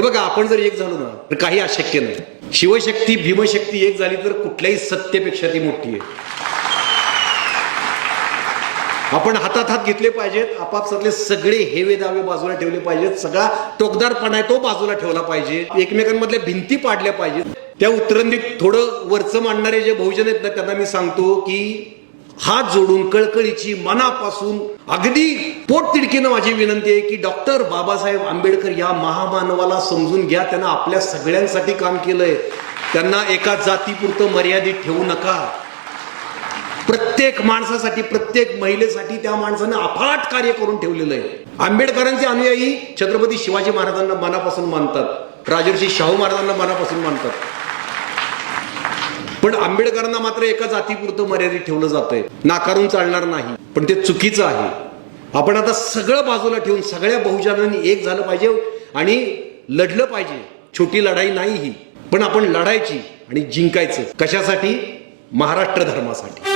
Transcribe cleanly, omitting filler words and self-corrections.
हे बघा, आपण जर एक झालो ना तर काही अशक्य नाही. शिवशक्ती भीमशक्ती एक झाली तर कुठल्याही सत्तेपेक्षा ती मोठी आहे. आपण हातात हात घेतले पाहिजेत, आपापसातले सगळे हेवे दावे बाजूला ठेवले पाहिजेत, सगळा टोकदारपणा आहे तो बाजूला ठेवला पाहिजे, एकमेकांमधल्या भिंती पाडल्या पाहिजेत. त्या उत्तरांनीत थोडं वरचं मांडणारे जे बहुजन आहेत ना त्यांना मी सांगतो की हात जोडून कळकळीची मनापासून अगदी पोटतिडकीनं माझी विनंती आहे की डॉक्टर बाबासाहेब आंबेडकर या महामानवाला समजून घ्या. त्यांना आपल्या सगळ्यांसाठी काम केलंय. त्यांना एका जातीपुरतं मर्यादित ठेवू नका. प्रत्येक माणसासाठी, प्रत्येक महिलेसाठी त्या माणसानं अफाट कार्य करून ठेवलेलं आहे. आंबेडकरांचे अनुयायी छत्रपती शिवाजी महाराजांना मनापासून मानतात, राजर्षी शाहू महाराजांना मनापासून मानतात, पण आंबेडकरांना मात्र एका जातीपुरतं मर्यादित ठेवलं जातंय. नाकारून चालणार नाही, पण ते चुकीचं आहे. आपण आता सगळं बाजूला ठेवून सगळ्या बहुजनांनी एक झालं पाहिजे आणि लढलं पाहिजे. छोटी लढाई नाही ही, पण आपण लढायची आणि जिंकायचं. कशासाठी? महाराष्ट्र धर्मासाठी.